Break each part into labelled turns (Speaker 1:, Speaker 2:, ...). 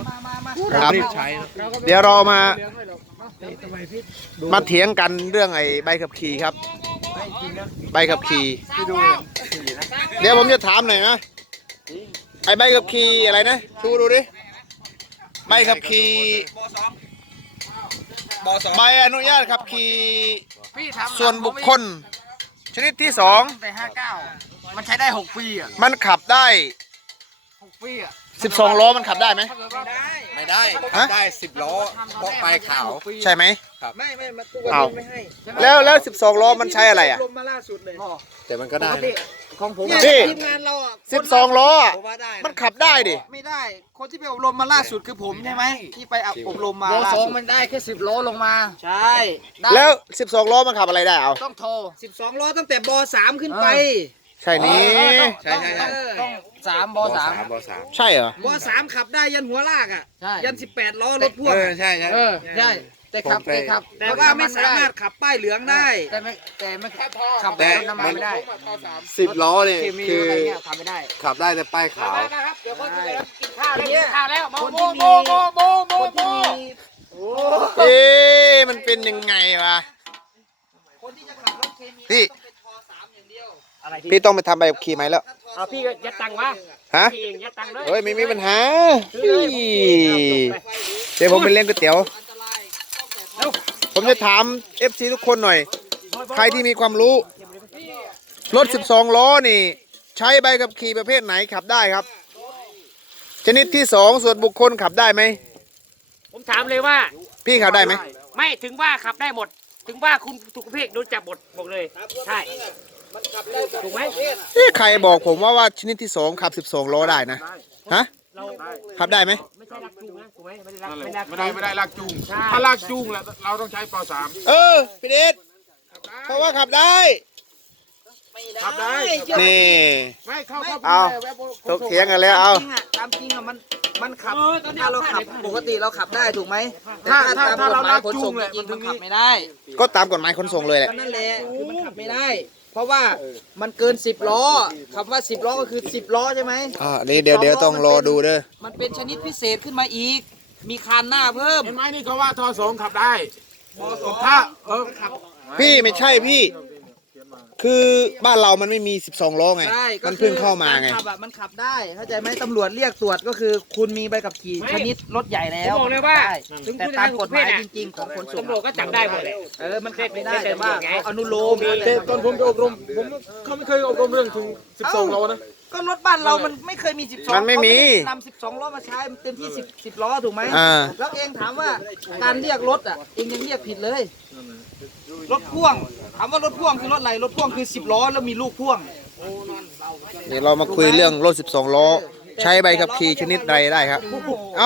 Speaker 1: ครับเดี๋ยวเรามาเถียงกันเรื่องไอ้ใบขับขี่ครับใบขับขี่เดี๋ยวผมจะถามหน่อยนะไอ้ใบขับขี่อะไรนะดูดิใบขับขี่ใบอนุญาตขับขี่ส่วนบุคคลชนิดที่2
Speaker 2: แต่59มันใช้ได้6ปีอ่ะ
Speaker 1: มันขับได้
Speaker 2: 6ปีอ่ะ
Speaker 1: 12ล้อมันขับได้ไหม
Speaker 3: ไม่ได้ขับได้10ล้อเพราะปลายขาว
Speaker 1: ใช่ไหม
Speaker 2: ไม่มาตู้ไม่ให้
Speaker 1: แล้ว12ล้อมันใช้อะไรอ่ะ
Speaker 2: ลมมาล่าสุดเลย
Speaker 3: แต่มันก็ได้
Speaker 2: ของผม
Speaker 1: ที
Speaker 2: มงานเราอ่ะ
Speaker 1: 12ล้อมันขับได้ดิ
Speaker 2: ไม่ได้คนที่ไปอบรมมาล่าสุดคือผมใช่ไหมที่ไปอบรมมาล่าสุดมันได้แค่10ล้อลงมาใช่
Speaker 1: แล้ว12ล้อมันขับอะไรได้เอา
Speaker 2: ต้องโทร12ล้อตั้งแต่บ3ขึ้นไป
Speaker 1: ใช่นี้
Speaker 3: ใช่
Speaker 2: ต้อง3บ3
Speaker 1: ใช่เหรอบ
Speaker 2: 3ขับได้ยันหัวลากอ่ะยัน18ล้อรถพ่วง
Speaker 3: ใช่
Speaker 2: ใช่แต่แต่ว่าไม่สามารถขับป้ายเหลืองได้แต่ไม่ขับแบบน้ำมันไม่ได้
Speaker 3: 10ล้อเนี่ยคือ
Speaker 2: ขับไม่ได้
Speaker 3: ขับได้แต่ป้ายขาว
Speaker 2: ครับเดี๋ยวคนที่กินข้าวแล้วโม
Speaker 1: มันเป็นยังไงวะ
Speaker 2: คนที่จะขับรถเคมี
Speaker 1: พี่
Speaker 2: อย่างเดียว
Speaker 1: พี่ต้องไปทำใบขับขี่ไหมแล้ว
Speaker 2: พี่ยัดตังค์วะ
Speaker 1: ฮะเฮ้ยไม่มีปัญหาเดี๋ยวผมไปเล่นก๋วยเตี๋ยวผมจะถาม FC ทุกคนหน่อยใครที่มีความรู้รถ12ล้อนี่ใช้ใบขับขี่ประเภทไหนขับได้ครับชนิดที่2ส่วนบุคคลขับได้ไหม
Speaker 2: ผมถามเลยว่า
Speaker 1: พี่ขับได้ไหม
Speaker 2: ไม่ถึงว่าขับได้หมดถึงว่าคุณถูกประเภทโดนจับหมดบอกเลยใช่ถูกไหม
Speaker 1: ใครบอกผมว่าชนิดที่2ขับ12ล้อได้นะฮะขับได้ไหม
Speaker 2: ไม่ใช่ลักจูงนะถูกไหมไม่
Speaker 4: ได้ลักจูงถ้าลักจูงแล้วเราต้องใช้ป.3
Speaker 1: พี่เดชเพราะว่าขับได้นี่
Speaker 4: ไม่เข้า
Speaker 1: เอาตกเถียงกันแล้วเอา
Speaker 2: ตามจริงอ่ะมันขับถ้าเราขับปกติเราขับได้ถูกไหม
Speaker 4: ถ้าเราลักจูง
Speaker 2: จริงมันขับไม่ได้
Speaker 1: ก็ตามกฎหมายขนส่งเลยแหละ
Speaker 2: นั่นแหละคือมันขับไม่ได้เพราะว่ามันเกิน10ล้อคำว่า10ล้อก็คือ10ล้อใช่ไหม
Speaker 1: นี่เดี๋ยวต้องรอดูเด้อ
Speaker 2: มันเป็นชนิดพิเศษขึ้นมาอีกมีคานหน้าเพิ่ม
Speaker 4: เห็นไหมนี่เขาว่าท.2ขับได้ถ้า
Speaker 2: ขับ
Speaker 1: พี่ไม่ใช่พี่คือบ้านเรามันไม่มี12ล้อไงมันเพิ่งเข้ามาไง
Speaker 2: มันขับได้เข้าใจไหมตำรวจเรียกตรวจก็คือคุณมีใบขับขี่ชนิดรถใหญ่แล้ว
Speaker 5: บอกเลยว่า
Speaker 2: แต่ตามกฎหมายจริงๆของขนส่ง
Speaker 5: ตำรวจก็จับได้หมดเลย
Speaker 2: มันขับไม่ได้แต่ว่าอนุโลม
Speaker 4: แต่ตอนผมไปอบรมเขาไม่เคยอบรมเรื่องถึง12ล้อนะ
Speaker 2: ก็รถบ้านเรามันไม่เคยมี12
Speaker 1: มันไม่มี
Speaker 2: นำ12ล้อมาใช้เต็มที่10ล้อถูกไหมแล้วเองถามว่าการเรียกรถอ่ะเองยังเรียกผิดเลยรถพ่วงถามว่ารถพ่วงคือรถอะไรรถพ่วงคือ10ล้อแล้วมีลูกพ่วง
Speaker 1: เดี๋ยวเรามาคุยเรื่องรถ12ล้อใช้ใบขับขี่ชนิดใดได้ครับเอา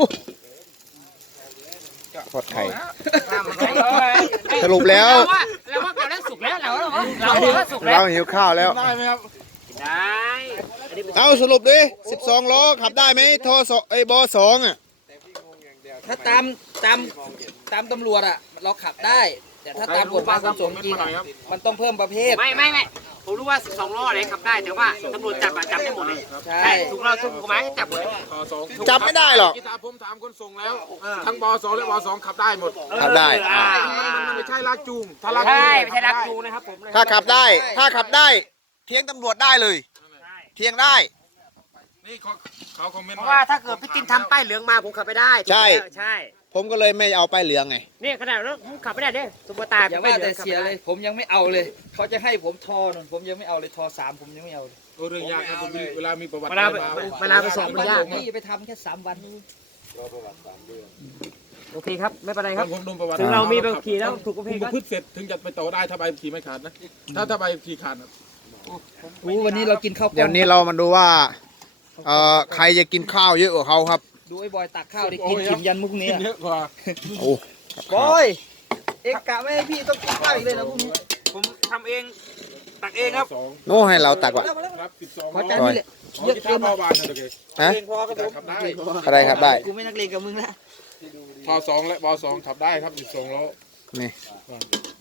Speaker 1: ทอดไข่สรุปแล้ว
Speaker 5: เราว่าเราได้สุกแล้วเรา
Speaker 1: หิวข้าวแล้ว
Speaker 4: ได้ไหมครับ
Speaker 5: ได้
Speaker 1: เอาสรุปดิ12ล้อขับได้ไหมทอบบ2อ่ะ
Speaker 2: ถ้าตามตำรวจอ่ะเราขับได้แต่ถ้าตามกฎหมายขนส่งจริงมันต้องเพิ่มประเภท
Speaker 5: ไม่ผมรู้ว่า12ล้ออะไรขับได้แต่ว่าตำรวจจับได้หมดเลยใช่ถูกเราถูกกฎหมายจับหมดเลย
Speaker 1: จับไม่ได้หรอก
Speaker 4: ผมถามคนส่งแล้วทั้งบ.2และบ.2ขับได้หมด
Speaker 1: ขับได้
Speaker 4: ไม่ใช่ลักจูง
Speaker 5: ถ้าลักจูงไม่ใช่ลักจูงนะครับผม
Speaker 1: ถ้าขับได้เทียงตำรวจได้เลยเทียงได้
Speaker 4: นี่เขาคอมเมนต์
Speaker 5: เพราะว่าถ้าเกิดพี่ตินทำป้ายเหลืองมาผมขับไม่ได้
Speaker 1: ใช่ผมก็เลยไม่เอาป้ายเหลืองไง
Speaker 5: นี่ขนาดแล้วผมขับไม่ได้เด้สุภตา
Speaker 2: อย่าว่าแต่เสียเลยผมยังไม่เอาเลยเขาจะให้ผมทอนผมยังไม่เอาเลยทอ3ผมยังไม่เอาเลย
Speaker 4: เรื่องยากนะเวลามีประวัติ
Speaker 5: เวลาไปสอบมันยาก
Speaker 2: นี่ไปทำแค่3วัน
Speaker 5: โอเคครับไม่เป็นไรครับ
Speaker 4: ถึ
Speaker 5: งเรามีใบขับขี่แล้วถูกประเภท
Speaker 4: ก็พึ่งเสร็จถึงจะไปต่อได้ถ้าใบขับขี่ไม่ขาดนะถ้าใบขับขี่ขาด
Speaker 2: วันนี้เรากินข้าว
Speaker 1: เดี๋ยวนี้เรามาดูว่าใครจะกินข้าวเยอะกว่าเขาครับ
Speaker 2: ดูไอ้บอยตักข้าวดิกินถิ่มยันมุกนี้
Speaker 4: เยอะกว่า
Speaker 1: โอ้
Speaker 2: บอยเอกกะไม่ให้พี่ต้องกินข้าวอีกเลยนะพวกนี้
Speaker 5: ผมทำเองตักเองครับ
Speaker 1: โน้ให้เราตักว่ะ
Speaker 4: ครับ
Speaker 2: พอใจนี่แหละ
Speaker 4: เยอะเกินมา
Speaker 1: ฮะอะไรครับได้
Speaker 2: กูไม่นักเลงกับมึงนะ
Speaker 4: พอ2และบ.2ขับได้ครับ12ล้อ
Speaker 1: นี่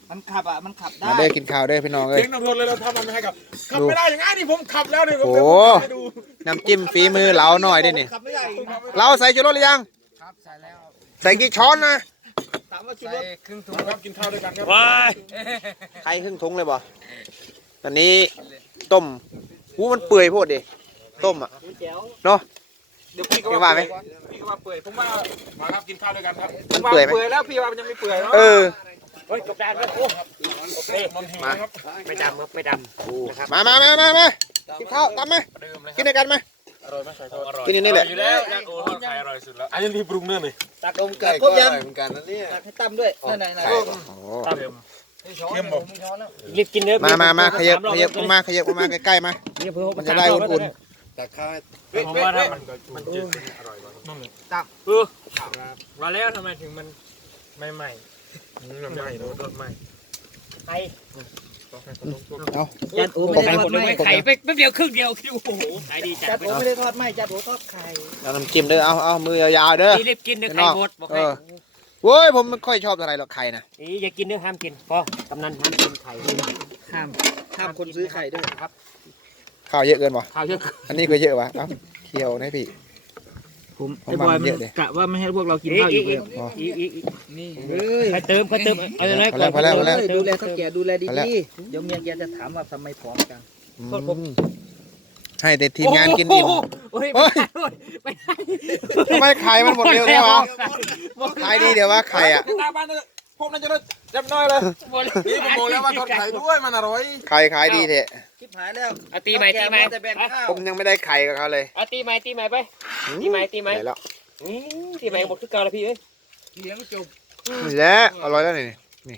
Speaker 2: มันขับอ่ะมันขับได้
Speaker 1: มาได้กินข้าวได้พี่น้องเอ้ย
Speaker 4: เสียงนำรถเลยเราทำมันไม่ให้ขับขับไม่ได้อย่างงั้นนี่ผมขับแล้วเนี่ย
Speaker 1: โอ้
Speaker 4: ผม
Speaker 1: โห
Speaker 4: ให้ดู
Speaker 1: น้ำจิ้มฝีมือเราหน่อยได้นี่
Speaker 2: ขับไม่ได้อีกนะ
Speaker 1: เราใส่ชูรสหรือยัง
Speaker 3: ครับใส่แล้ว
Speaker 1: ใส่กี่ช้อนนะ
Speaker 2: ถามว่าจุด
Speaker 3: ใส่
Speaker 2: รถ
Speaker 3: ครึ่งถุง
Speaker 4: ครับกินข้าวด้วยกันครับ
Speaker 1: ใครครึ่งถุงเลยบ่ตอนนี้ต้มหูมันเปื่อยโพดดิต้มอ่ะเนาะ
Speaker 4: เดี๋ยวพี่ก็
Speaker 1: พี่ว่าไหม
Speaker 4: พี่ก็ว่าเปื่อยผมว่ามาครับกินข้าวด้วยกันครับ
Speaker 1: มันเปื่อยไหม
Speaker 4: เปื่อยแล้วพี่ว่ามันยังไม่เปื่อยเนาะ
Speaker 1: เออ
Speaker 5: เฮ้ยกบดานด้วยโอ้
Speaker 4: มันหิวนะครับ
Speaker 5: ไม่ดำครับไม่ดำ
Speaker 1: มากินข้าวตามมากินด้วยกันไหม
Speaker 4: อร่อยไหมไข่ทอดอร่อย
Speaker 1: กินอยู่นี่แหละ
Speaker 4: อยู่แล้วย่างโอ้ทอดไข่อร่อยสุดแล้วอันนี้ที่ปรุงเนื้อนี่
Speaker 2: ตักลมไก่ครบยัง
Speaker 3: เหมือนกันนะเนี่ย
Speaker 2: ตักให้ตั้มด้วยนั่นไหน
Speaker 1: โอ้
Speaker 4: เข้มบอก
Speaker 5: รีบกินเนื้อ
Speaker 1: มาขยับมาใกล้ๆมา
Speaker 5: เนี่ยเพิ่ง
Speaker 1: มันจะได้อุ่น
Speaker 3: ตักข้าวให้
Speaker 4: ผมว่าถ้ามันจืดอร่อยกว่านั่นเลย
Speaker 5: มาแล้วทำไมถึงมันไม่ใหม่
Speaker 4: มันไม่โดนรสไม่
Speaker 5: ไข่
Speaker 1: ๆเอา
Speaker 2: จัดโอ้ไม่ได้ทอดไหม
Speaker 5: ไข่ไปแป๊บเดียวครึ่งเดียวคิวโอ้โหขายดีจั
Speaker 2: จั
Speaker 5: ด
Speaker 2: ดโอ้ไม่ได้ทอดไหมจัดโอ้ทอดไข่
Speaker 1: เอาน้ำจิ้มเด้อเอามือยาวๆเด้อ
Speaker 5: นี่รีบกินเนื้อไข่หมดบอก
Speaker 1: เอ
Speaker 5: ให้
Speaker 1: อโว้ยผมไม่ค่อยชอบอะไรหรอกไข่นะ
Speaker 5: นี่อย่ากินเนื้อห้ามกินพอกำนันห้ามกินไข่
Speaker 2: ห้ามคนซื้อไข่ด้วย
Speaker 5: ครับ
Speaker 1: ข้าวเยอะเกินป่ะ
Speaker 5: ข้าวเยอะ
Speaker 1: อันนี้ก็เยอะวะเอ้าเคี่ยวนะพี่
Speaker 2: ผม
Speaker 1: ไอ้บอยมันกะว่าไม่ให้พวกเรากินข้าวอยู่เลย
Speaker 5: อีก
Speaker 2: นี่
Speaker 5: ใครเติมเอาเลย
Speaker 1: พอแล้ว
Speaker 2: ดูแลเท่าแก่ดูแลดีๆเดี๋ยวเมียแกจะถามว่าทำไมผอมจัง
Speaker 1: ให้แต่ทีมงานกินอิ่ม
Speaker 5: โอ้ย
Speaker 1: เฮ้ย
Speaker 5: ไม่ได้
Speaker 1: ทำไมไข่มันหมดเร็วเนี่ยวะขายดีเดี๋ยวว่าไข่อ่ะ
Speaker 4: ตาบ้านพวกนั้นจะได้เจ็บน้อยเลยนี่ผมบอกแล้วว่าทอดไข่ด้วยมันอร่อย
Speaker 1: ไข่ขายดีเถอะ
Speaker 2: คิดหายแล้ว
Speaker 5: เอาตีใหม่
Speaker 2: แต่แบ่งข้าว
Speaker 1: ผมยังไม่ได้ไข่กับเขาเลย
Speaker 5: เอาตีใหม่ไปตีใหม่
Speaker 1: ได้แล้ว
Speaker 5: ตีใหม่หมดทุกเกาแล้วพี่เอ้ย
Speaker 4: เลี้ยงจบ
Speaker 1: นี่แหละอร่อยแล้วนี่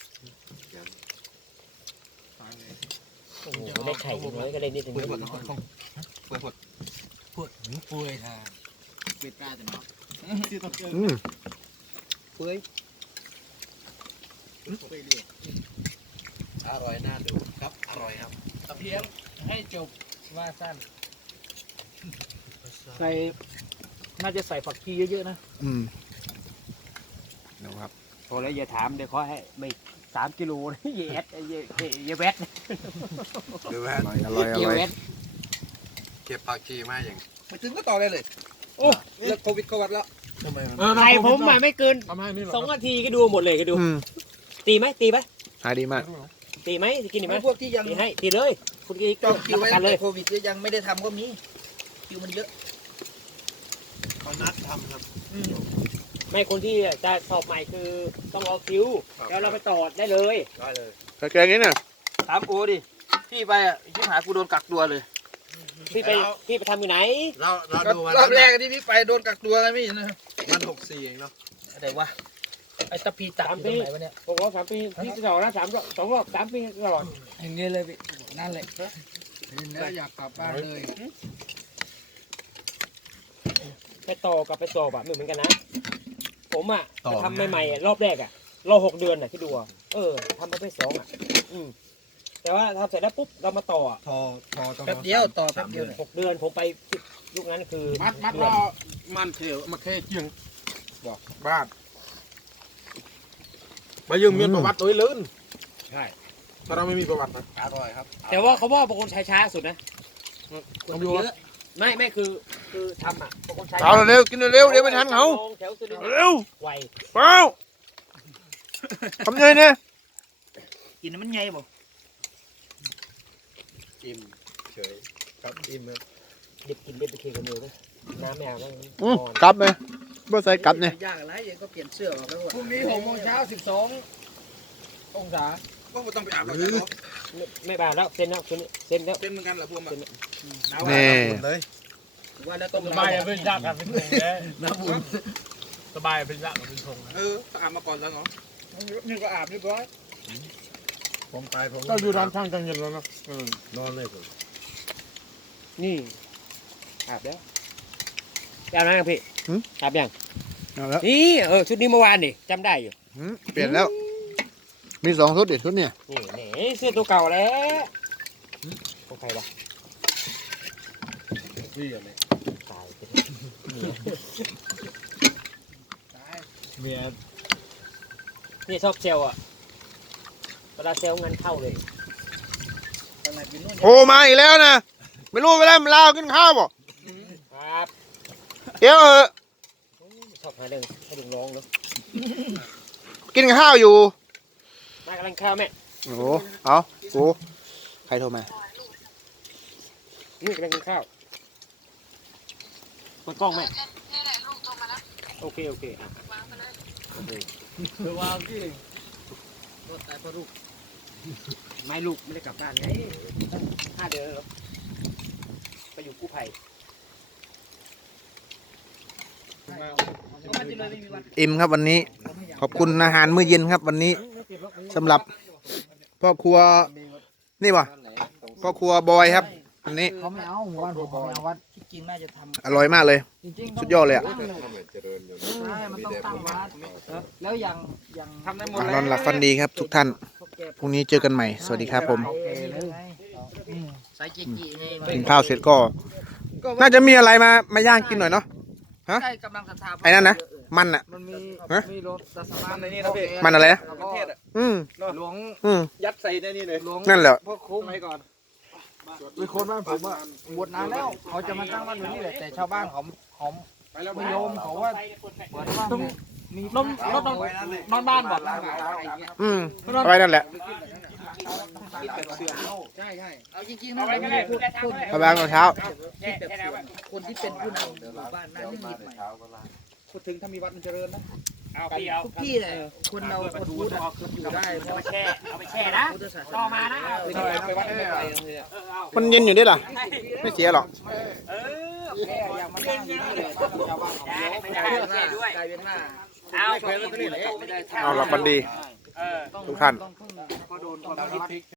Speaker 5: โอ้โหได้ไข่น้อยก็ได้นิดนึง
Speaker 3: เปื่อยค่ะเป็ดกล้าจะเนาะ
Speaker 1: อืม
Speaker 2: เปื่อย
Speaker 3: อร่อยน่าดูครับอร่อยครับ
Speaker 5: เพียงให้จบว่าสั้น
Speaker 2: ใส่น่าจะใส่ผักชีเยอะๆนะ
Speaker 1: อืมดูครับ
Speaker 5: พอแล้วอย่าถามเดี๋ยวขอให้ไม่3 กิโลนะเยสเยแวด
Speaker 3: ดูไหม
Speaker 1: อร่อย
Speaker 5: เยแวด
Speaker 3: เก็บผักชีมาอย่าง
Speaker 2: ไปถึงก็ต่อเลย
Speaker 5: โอ้
Speaker 2: เลิกโควิดเข้าวัดแล้ว
Speaker 4: ทำไม
Speaker 5: ไข่ผมอ่ะไม่เกิน
Speaker 4: ทำให้นี่หรอ
Speaker 5: 2 นาทีก็ดูหมดเลยก็ดู
Speaker 1: อืม
Speaker 5: ตีไหม
Speaker 1: ขายดีมาก
Speaker 5: ตีไหมจะกินอีกไหม
Speaker 2: พวกที่ยัง
Speaker 5: ตีให้ตีเลยคุณกี
Speaker 2: จองคิว
Speaker 5: รับป
Speaker 2: ไว้
Speaker 5: ระกันเลย
Speaker 2: โควิดยังไม่ได้ทำก็มีคิวมันเยอะ
Speaker 3: เขานัดทำครับ
Speaker 5: ไม่คนที่จะสอบใหม่คือต้องรอคิวแล้วเราไปต่อได้เลย
Speaker 3: ได้เลย
Speaker 1: แกงนี้เนี่ย
Speaker 2: ถามโอ้ดิพี่ไปอ่ะชิบหายกูโดนกักตัวเลย
Speaker 5: พี่ไปทำอยู่ไหน
Speaker 3: เราดูวัน
Speaker 2: รอบแร
Speaker 3: นั้น
Speaker 2: กที่พี่ไปโดนกักตัวอะไรไม่เห็นนะ
Speaker 3: มัน64เองเนาะ
Speaker 2: อะไรวะไอ้ตะพีตักอยู่ตรงไหนวะเนี่ย
Speaker 5: ผมว่า3 ปีพี่จะต่อนะ2 รอบ 3 ปีตลอด
Speaker 2: อย่างนี้เลยพี่นั่นเลย
Speaker 3: แล้วอยากกลับบ้านเลย
Speaker 5: ไปต่อกับไปสอบอะไม่เหมือนกันนะ ผมอะจะทำใหม่ๆอะรอบแรกอะรอ6 เดือนอะที่ดูอะทำประเภท2อะแต่ว่าทำเสร็จแล้วปุ๊บเรามาต่ออะ
Speaker 3: ทอต้อง
Speaker 2: แป๊บเดียวต่อแป๊บเดียวเลย
Speaker 5: 6 เดือนผมไปลูกนั้นคือ
Speaker 4: มัดรอมันเขียวมาแค่เจียงบอกบ้านมายืมเงินประวัติโดยลื่นใช่ถ้าเราไม่มีประวัตินะ
Speaker 3: อร่อยครับ
Speaker 5: แต่ว่าเขาบอกบางคนใช้ช้าสุดนะ
Speaker 2: คนเยอะ
Speaker 5: ไม่คือทำอะบางคนใช้
Speaker 1: เอาเร็วกินเร็วเดี๋ยวไม่ทันเขา
Speaker 5: แถวสุด
Speaker 1: เร็ว
Speaker 5: ไว
Speaker 1: เปล่าทำไงเนี่ย
Speaker 2: กินมันไงบ่
Speaker 3: อิ่มเฉยครับอิ่มครับ
Speaker 5: เด็กกินเด็กไปเคกันเลยนะน้ำแมวแล้ว
Speaker 1: กลับไหมบ่ใส่กลับเนี่ย
Speaker 2: ยากอะไรยังก็เปลี่ยนเสื้อออกแล้ว
Speaker 3: พรุ่งนี้6 โมงเช้า12 องศาก็ไม่ต้องไปอาบแล้วกันเนาะ
Speaker 5: ไม่บาแล้วเซ็นแล้วเซ็นแล้ว
Speaker 3: เป็นเหมือนกันเหรอพวกมัน
Speaker 1: นี่
Speaker 3: เลย
Speaker 2: ว่าแล้วต้อง
Speaker 4: สบายเป็นยากกับเป็นทงเลย
Speaker 3: น้ำบุญ
Speaker 4: สบายเป็นยากกับเป็นทง
Speaker 3: ต้องอาบมาก่อนแล้วเนาะนี่ก็อาบเรียบร้อยผมไปผม
Speaker 4: ก็อยู่ร้านข้างจังเย็นแล้วนะ
Speaker 3: นอนเลยผม
Speaker 5: นี่อาบแล้วอาบน้ำยังพี่อาบยัง
Speaker 1: เอาแล้ว
Speaker 5: นี่ชุดนี้เมื่อวานนี่จำได้อยู่
Speaker 1: เปลี่ยนแล้ว มี2ชุดชุดเนี่ย
Speaker 5: นี่เสื้อตัวเก่าแล้วของใครวะ
Speaker 3: พี่อะไร
Speaker 5: ตาย
Speaker 4: เมีย
Speaker 5: นี่ชอบเซลอ่ะลาเซลล์เงินเข้าเลย
Speaker 1: โทรมาอีกแล้วนะไม่รู้เวลามันลาวกินข้าวบ่
Speaker 5: ครับ
Speaker 1: เดี๋ยว
Speaker 5: ชอบหาเรื่องให้ลุงร้องเนาะ
Speaker 1: กินข้าวอยู่
Speaker 5: มากำลังข้าวแม่
Speaker 1: โอ้โหเอาโอ้ใครโทรมา
Speaker 5: นี่กำลังกินข้าวเปิดกล้องแม่โอเคอ่ะ
Speaker 3: คือวางที่
Speaker 2: รถแต่พอลูก
Speaker 5: ไม่ลูกไม่ได้กลับบ้านไง5 เดือนแล้วไปอยู่กู้ภัย
Speaker 1: อิ่มครับวันนี้ ขอบคุณอาหารมื้อเย็นครับวันนี้สำหรับพ่อครัวนี่วะพ่อครัวบอยครับวันนี้
Speaker 2: เขาไม่เอาหมู่บ้านผมไม่เอาวัดที่จริงน่าจะทำ
Speaker 1: อร่อยมากเลย
Speaker 2: จริงๆ
Speaker 1: สุดยอดเลยอ่ะ
Speaker 2: ใช่มันต้องตั้งวัดแล้วอย่างทำได้หมด
Speaker 1: นอนหลับฝันดีครับทุกท่านพรุ่งนี้เจอกันใหม่สวัสดีครับผม
Speaker 2: ใส่จีจีนี่
Speaker 1: กินข้าวเสร็จก็ น่าจะมีอะไรมาย่างกินหน่อยเนาะ ฮะ
Speaker 2: ใช่กำลังศรัทธา
Speaker 1: ไอ้นั่นนะมันอ่ะ
Speaker 2: มันมี
Speaker 1: ฮะ
Speaker 2: มีรถดัสมาน
Speaker 3: ในนี้นะพี่
Speaker 1: มันอะไรนะ
Speaker 2: แล้วก็
Speaker 1: อืม
Speaker 2: หลวง
Speaker 1: อืม
Speaker 3: ยัดใส่ในนี่เลย
Speaker 2: หลวง
Speaker 1: นั่นแหละ
Speaker 2: พ่อคุ้มให้ก่อนเป็นคนบ้านผมอะบวชนานแล้วเขาจะมาตั้งบ้านอยู่นี่แหละแต่ชาวบ้านเขาไม่ยอมเขาว่าเหมือนว่ามีรถนอนบ้านบอกอะไรอย่างเงี้ย
Speaker 1: อืมเอาไว้นั่นแหละ
Speaker 2: ใช่เอาจริงๆนะเราไม่ได้พูด
Speaker 1: เอาไปตอนเช้า
Speaker 2: คนที่เป็นผู้นำหมู่บ้านน่าจะคิดใหม่
Speaker 3: พูดถึงถ้ามีวัดมันเจริญนะ
Speaker 5: เอาพี่เอา
Speaker 2: ทุกที่เลยคนเราคนพูดอยู่ได้เพราะ
Speaker 5: เอาไปแช่นะ
Speaker 2: พุทธศาส
Speaker 5: ต่อ
Speaker 2: นา
Speaker 5: มานะ
Speaker 3: ไปวัดไม่ไปเลย
Speaker 1: มันเย็นอยู่ด้วยล่ะ ไม่เสียหรอก
Speaker 2: แค่ยังมาตั้งอยู่นี่เลยชาวบ้านเขาเยอะไม่ได้กลายเป็นว่า
Speaker 5: เอาพี่ไม่ได้
Speaker 1: เอาหลับฝันดี ทุกท่าน
Speaker 2: ต้องพึ่งพอโดนคน